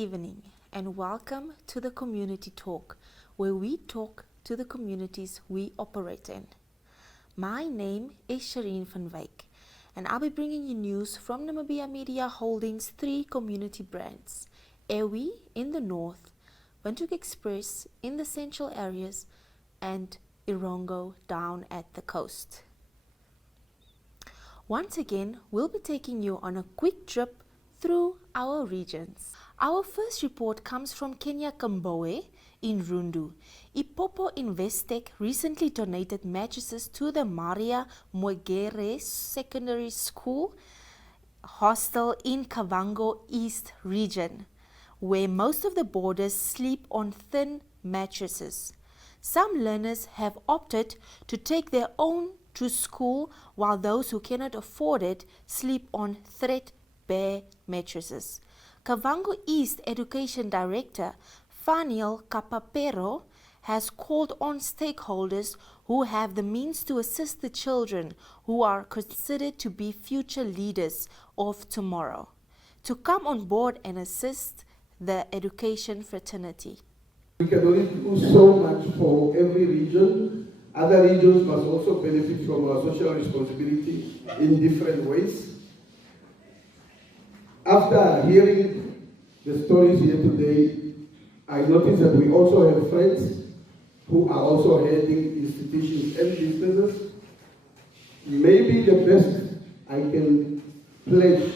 evening and welcome to the Community Talk, where we talk to the communities we operate in. My name is Shireen van Wyk, and I'll be bringing you news from Namibia Media Holdings' 3 community brands: Ewi in the north, Windhoek Express in the central areas, and Irongo down at the coast. Once again, we'll be taking you on a quick trip through our regions. Our first report comes from Kenya Kambowe in Rundu. Ipopo Investec recently donated mattresses to the Maria Mwengere Secondary School hostel in Kavango East region, where most of the boarders sleep on thin mattresses. Some learners have opted to take their own to school, while those who cannot afford it sleep on threadbare mattresses. Kavango East Education Director Faniel Kapapero has called on stakeholders who have the means to assist the children who are considered to be future leaders of tomorrow to come on board and assist the education fraternity. We can only do so much for every region. Other regions must also benefit from our social responsibility in different ways. After hearing the stories here today, I noticed that we also have friends who are also heading institutions and businesses. Maybe the best I can pledge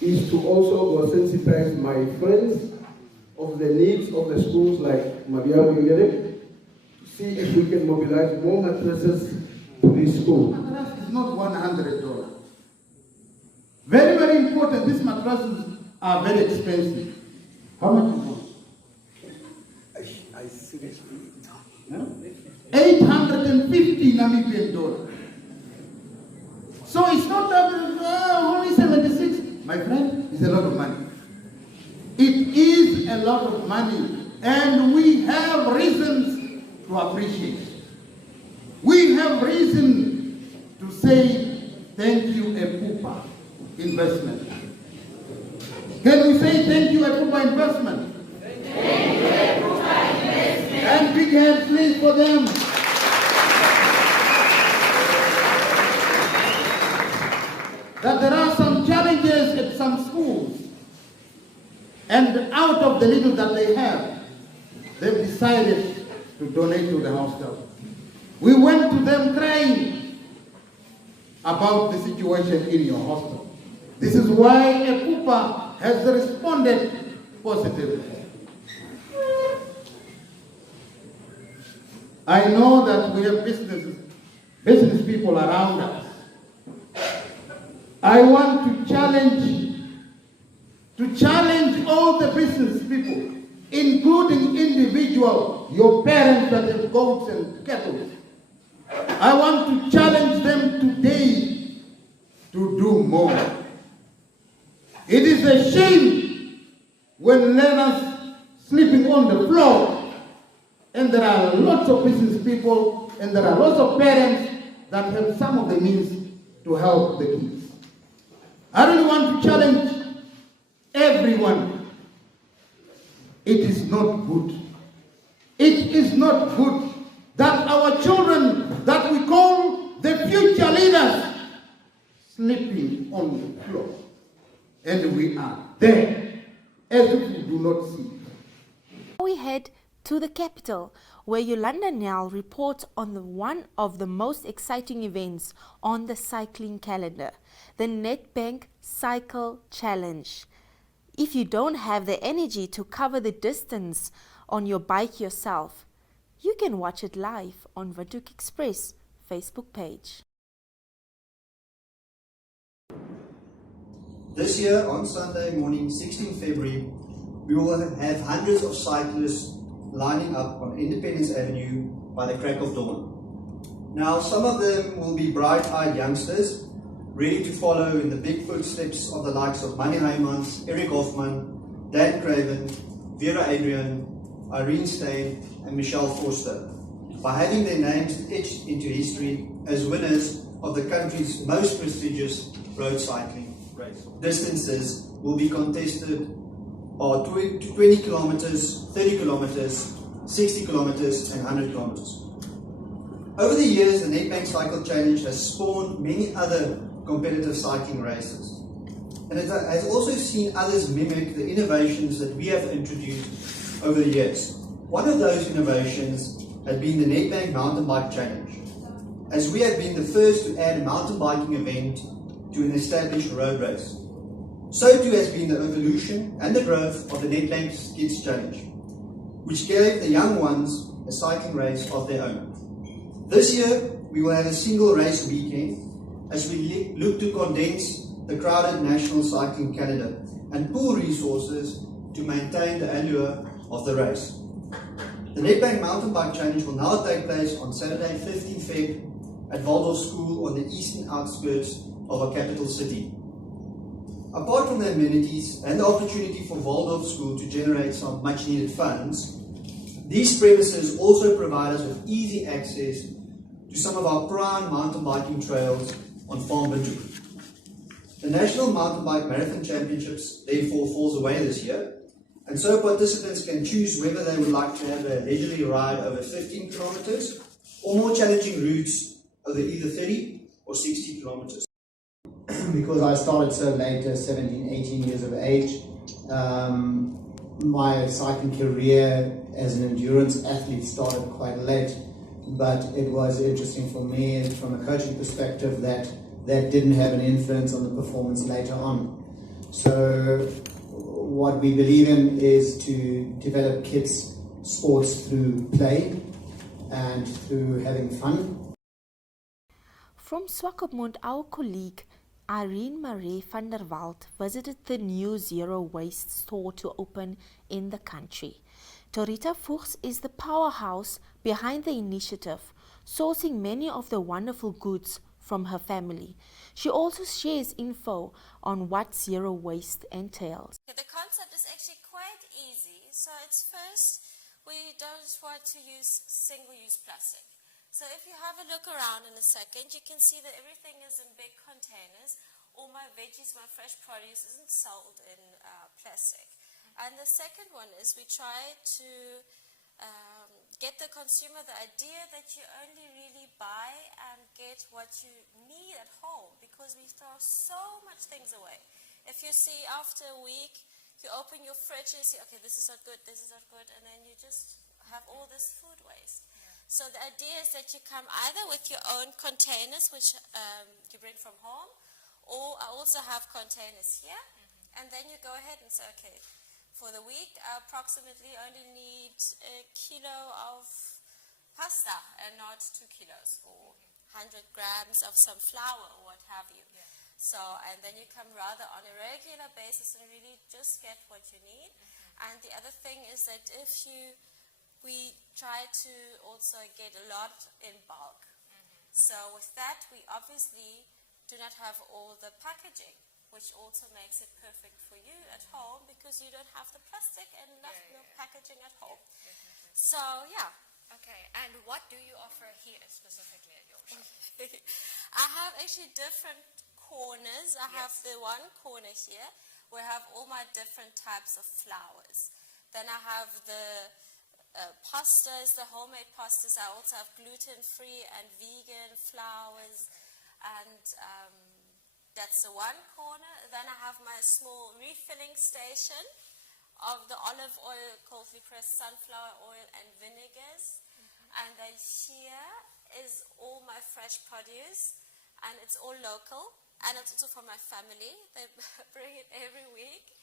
is to also sensitize my friends of the needs of the schools like Maria Mwengere, to see if we can mobilize more mattresses to this school. Mattress is not $100. Very, very important. These mattresses are very expensive. How much is one? I seriously. $850 Namibian. So it's not only 76. My friend, it's a lot of money. It is a lot of money, and we have reasons to appreciate it. We have reason to say thank you, Epupa Investment. Can we say thank you, Epupa Investment? Thank you, Epupa Investment. And big hands, please, for them. That there are some challenges at some schools, and out of the little that they have, they've decided to donate to the hostel. We went to them crying about the situation in your hostel. This is why Epupa has responded positively. I know that we have business people around us. I want to challenge all the business people, including your parents that have goats and cattle. I want to challenge them today to do more. It is a shame when learners sleeping on the floor, and there are lots of business people and there are lots of parents that have some of the means to help the kids. I really want to challenge everyone. It is not good. It is not good that our children that we call the future leaders sleeping on the floor. And we are there as if we do not see. We head to the capital, where Yolanda Nell reports on one of the most exciting events on the cycling calendar, the Nedbank Cycle Challenge. If you don't have the energy to cover the distance on your bike yourself, you can watch it live on Windhoek Express Facebook page. This year, on Sunday morning, 16 February, we will have hundreds of cyclists lining up on Independence Avenue by the crack of dawn. Now, some of them will be bright-eyed youngsters, ready to follow in the big footsteps of the likes of Manny Heymans, Eric Hoffman, Dan Craven, Vera Adrian, Irene Steyn, and Michelle Forster, by having their names etched into history as winners of the country's most prestigious road cycling race. Distances will be contested are 20 kilometers, 30 kilometers, 60 kilometers, and 100 kilometers. Over the years, the Nedbank Cycle Challenge has spawned many other competitive cycling races. And it has also seen others mimic the innovations that we have introduced over the years. One of those innovations has been the Nedbank Mountain Bike Challenge, as we have been the first to add a mountain biking event to an established road race. So too has been the evolution and the growth of the Nedbank Kids Challenge, which gave the young ones a cycling race of their own. This year, we will have a single race weekend as we look to condense the crowded national cycling calendar and pool resources to maintain the allure of the race. The Nedbank Mountain Bike Challenge will now take place on Saturday, 15 Feb at Waldorf School on the eastern outskirts of our capital city. Apart from the amenities and the opportunity for Waldorf School to generate some much needed funds, these premises also provide us with easy access to some of our prime mountain biking trails on Farm Windhoek. The National Mountain Bike Marathon Championships therefore falls away this year, and so participants can choose whether they would like to have a leisurely ride over 15 kilometers or more challenging routes over either 30 or 60 kilometers. Because I started so late, 17, 18 years of age, my cycling career as an endurance athlete started quite late, but it was interesting for me from a coaching perspective that didn't have an influence on the performance later on. So what we believe in is to develop kids' sports through play and through having fun. From Swakopmund, our colleague Irene Marie van der Walt visited the new Zero Waste store to open in the country. Dorita Fuchs is the powerhouse behind the initiative, sourcing many of the wonderful goods from her family. She also shares info on what zero waste entails. The concept is actually quite easy. So it's first, we don't want to use single-use plastic. So if you have a look around in a second, you can see that everything is in big containers. All my veggies, my fresh produce isn't sold in plastic. And the second one is we try to get the consumer the idea that you only really buy and get what you need at home, because we throw so much things away. If you see after a week, you open your fridge and you see, okay, this is not good, and then you just have all this food waste. So the idea is that you come either with your own containers, which you bring from home, or I also have containers here, and then you go ahead and say, okay, for the week, I approximately only need a kilo of pasta and not 2 kilos, or 100 grams of some flour or what have you. So, and then you come rather on a regular basis and really just get what you need. And the other thing is that we try to also get a lot in bulk. So with that, we obviously do not have all the packaging, which also makes it perfect for you at home, because you don't have the plastic and no packaging at home. So, yeah. Okay, and what do you offer here specifically at your shop? I have actually different corners. I have the one corner here where I have all my different types of flours. Then I have the pastas, the homemade pastas. I also have gluten-free and vegan flours, and that's the one corner. Then I have my small refilling station of the olive oil, coldly pressed sunflower oil, and vinegars. And then here is all my fresh produce, and it's all local, and it's also for my family. They bring it every week.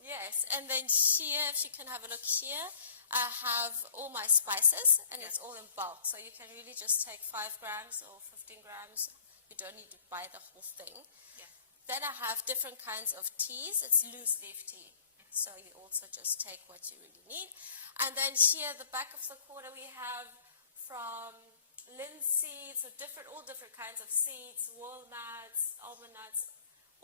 Yes, and then here, if you can have a look here, I have all my spices, and it's all in bulk. So you can really just take 5 grams or 15 grams. You don't need to buy the whole thing. Then I have different kinds of teas. It's loose leaf tea. So you also just take what you really need. And then here, the back of the corner, we have from linseed, so all different kinds of seeds, walnuts, almond nuts,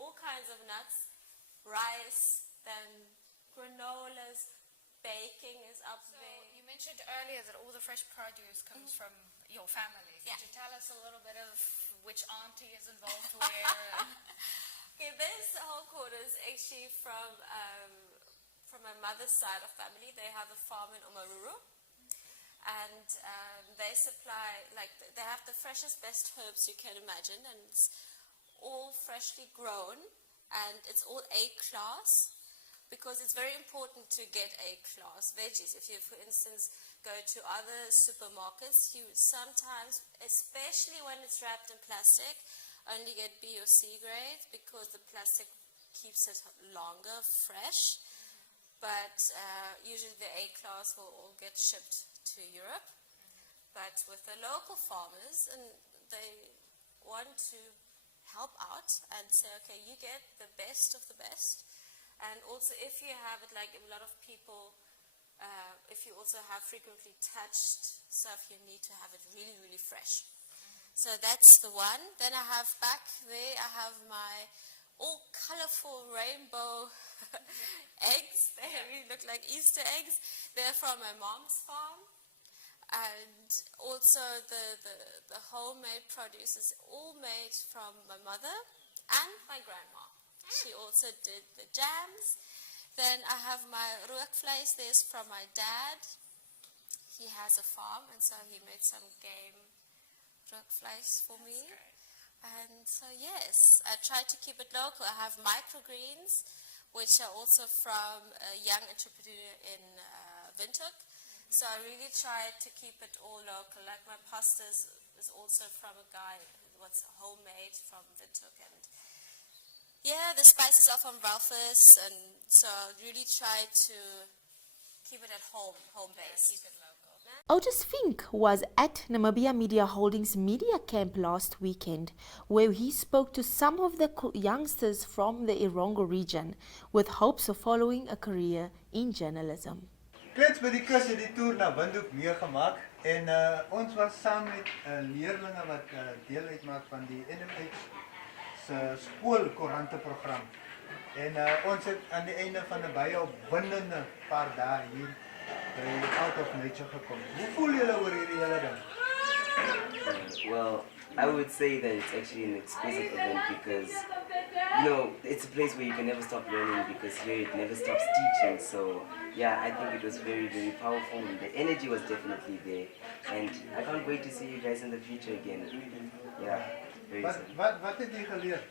all kinds of nuts, rice, then granolas, baking is up there. You mentioned earlier that all the fresh produce comes from your family. Could you tell us a little bit of which auntie is involved where? Okay, this whole corner is actually from from my mother's side of family, they have a farm in Omaruru. And they supply, they have the freshest, best herbs you can imagine, and it's all freshly grown, and it's all A-class, because it's very important to get A-class veggies. If you, for instance, go to other supermarkets, you sometimes, especially when it's wrapped in plastic, only get B or C grade, because the plastic keeps it longer fresh. But usually the A-class will all get shipped to Europe. But with the local farmers, and they want to help out and say, okay, you get the best of the best. And also if you have it, like a lot of people, if you also have frequently touched stuff, you need to have it really, really fresh. So that's the one. Then I have back there, I have my all colorful rainbow eggs. They really look like Easter eggs. They're from my mom's farm. And also the homemade produce is all made from my mother and my grandma. She also did the jams. Then I have my rookvleis. There's from my dad. He has a farm, and so he made some game rookvleis for me. And so yes, I try to keep it local. I have microgreens, which are also from a young entrepreneur in Windhoek. So I really try to keep it all local. Like my pasta is also from a guy who was homemade from Windhoek. And yeah, the spices are from Ralphus, and so I really try to keep it at home base. Keep it local. Otis Fink was at Namibia Media Holdings Media Camp last weekend, where he spoke to some of the youngsters from the Erongo region with hopes of following a career in journalism. Klets by die kus het die toer na Windhoek meegemaak en ons was saam met leerlinge wat deel uitmaak van die NMH se skoolkoeranteprogram. En ons het aan die einde van 'n baie opwindende paar dae hier by Out of Nature gekom. Hoe voel julle oor hierdie hele ding? Well, I would say that it's actually an exclusive event because, it's a place where you can never stop learning because here it never stops teaching. So, yeah, I think it was very, very powerful. The energy was definitely there. And I can't wait to see you guys in the future again. Yeah, very soon. Wat het jy geleer?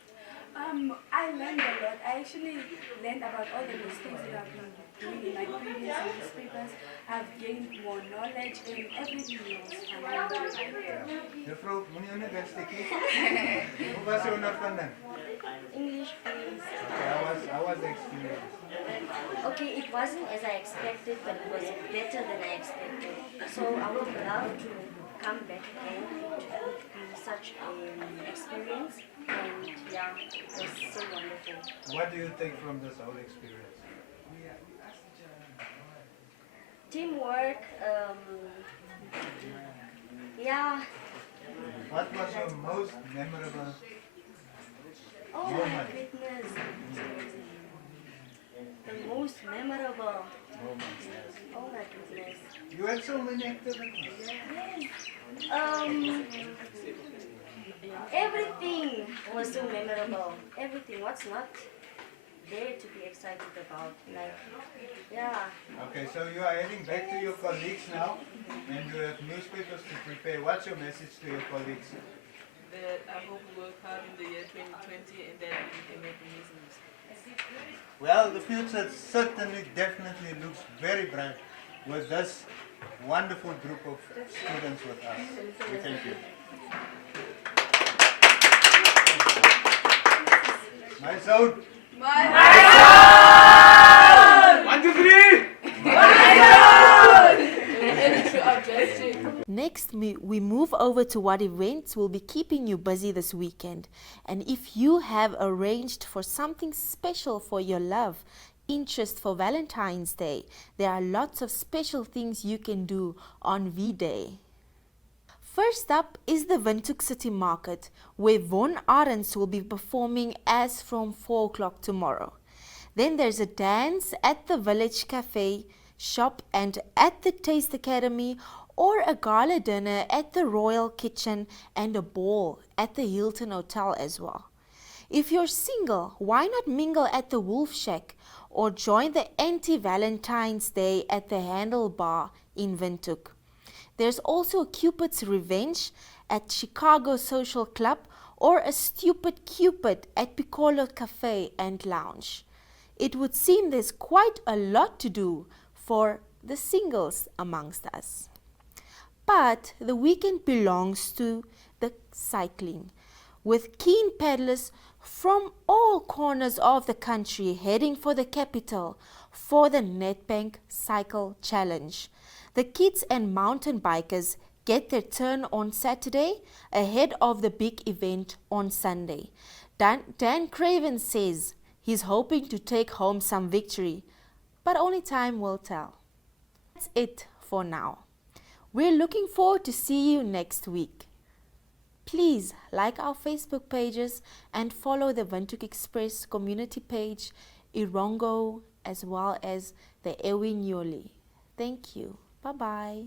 I learned a lot. I actually learned about all the mistakes that I've been doing in my previous newspapers. I've gained more knowledge and everything was fine. Juffrou, moenie net wegstekkie. Hoe was jou ondervinding? English, please. Okay, how was the experience? Okay, it wasn't as I expected, but it was better than I expected. So I would love to come back again. It would be such an experience, and yeah, it was so wonderful. What do you take from this whole experience? Teamwork, yeah. What was your most memorable Oh my moment? goodness. The most memorable. Moments, yes. Oh my goodness. You had so many activities. Everything was so memorable. Everything. What's not there to be excited about? Like, yeah. Okay, so you are heading back to your colleagues now, and you have newspapers to prepare. What's your message to your colleagues? That I hope we work hard in the year 2020 and that we can make amazing news. Well, the future certainly, definitely looks very bright with this wonderful group of students with us. We thank you. My sound. My sound! 1, 2, 3! Next, we move over to what events will be keeping you busy this weekend. And if you have arranged for something special for your love, interest for Valentine's Day, there are lots of special things you can do on V-Day. First up is the Windhoek City Market, where Von Arends will be performing as from 4 o'clock tomorrow. Then there's a dance at the Village Cafe, shop and at the Taste Academy, or a gala dinner at the Royal Kitchen and a ball at the Hilton Hotel as well. If you're single, why not mingle at the Wolf Shack or join the anti-Valentine's Day at the Handlebar in Windhoek. There's also a Cupid's Revenge at Chicago Social Club or a Stupid Cupid at Piccolo Cafe and Lounge. It would seem there's quite a lot to do for the singles amongst us. But the weekend belongs to the cycling, with keen paddlers from all corners of the country heading for the capital for the Nedbank Cycle Challenge. The kids and mountain bikers get their turn on Saturday ahead of the big event on Sunday. Dan Craven says he's hoping to take home some victory, but only time will tell. That's it for now. We're looking forward to see you next week. Please like our Facebook pages and follow the Windhoek Express community page, Irongo, as well as the Ewi Nyoli. Thank you. Bye-bye.